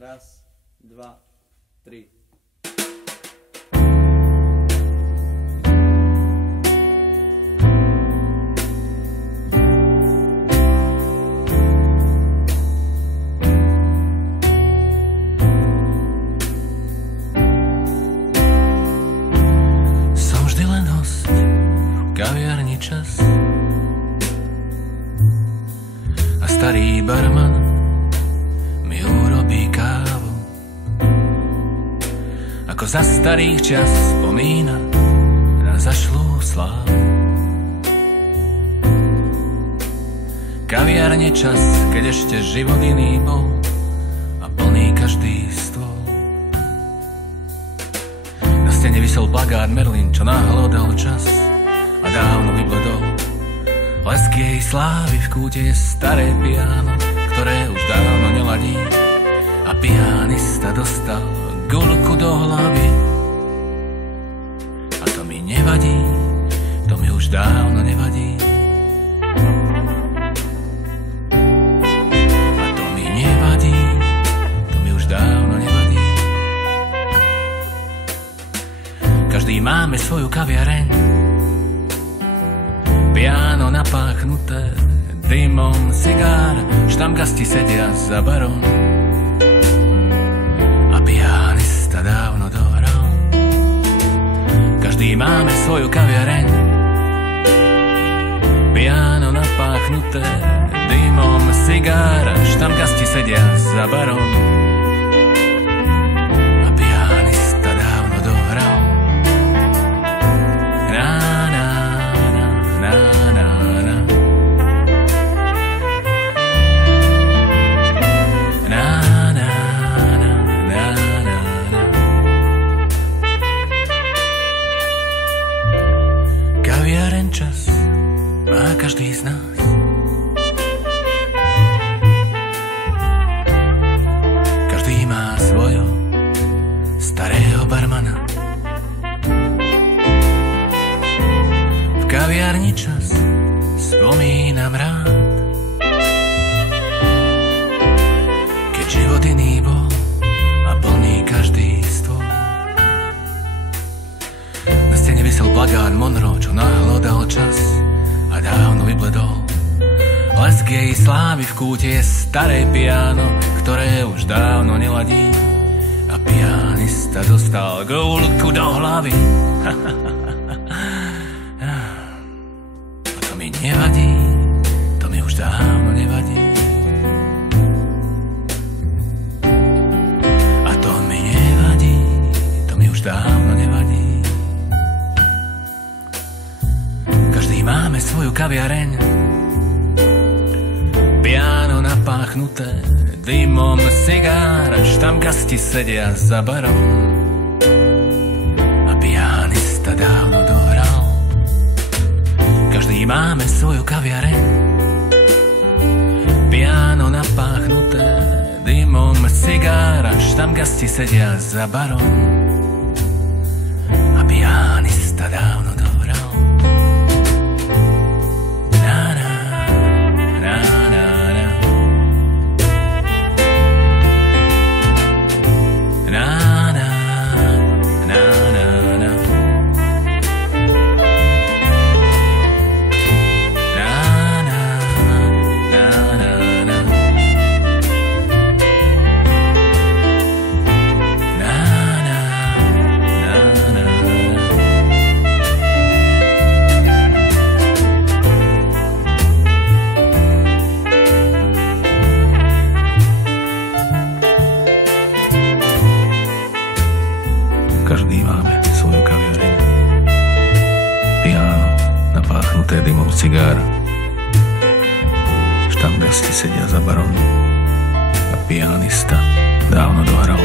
Raz, dva, tri. Som vždy len host v kaviarni Čas a starý barman mi urobí kávu. Ako za starých čas spomína na zašlú slávu. Kaviarne Čas, keď ešte život iný bol a plný každý stôl. Na stene visel plagát Merlin, čo náhlo dal čas a dávno vybledol. Lesky jej slávy, v kúte je staré piano, ktoré už dávno neladí, a pianista dostal guľku do hlavy. A to mi nevadí, to mi už dávno nevadí. A to mi nevadí, to mi už dávno nevadí. Každý máme svoju kaviareň, piano napáchnuté dymom cigár, štamgasti sedia za barom a pianista dávno dohral. Každý máme svoju kaviareň, piano napáchnuté dymom cigár, štamgasti sedia za barom a pianista dávno dohral. Čas má každý z nás. Každý má svojho starého barmana. V kaviarni Čas spomínam rád, keď život iný bol a plný každý stôl. Na stene visel plagát Monroe, čo náhlo dal čas a dávno vybledol. Lesk jej slávy, v kúte je staré piano, ktoré už dávno neladí, a pianista dostal guľku do hlavy. A to mi nevadí, to mi už dávno nevadí. A to mi nevadí, to mi už dávno nevadí. Máme svoju kaviareň, piano napáchnuté dymom cigár, štamgasti sedia za barom a pianista dávno dohral. Každý máme svoju kaviareň, piano napáchnuté dymom cigár, štamgasti sedia za barom a pianista dávno dohral. Každý máme svoju kaviareň, piano napáchnuté dymom cigár, štamgasti sedia za barom a pianista dávno dohral.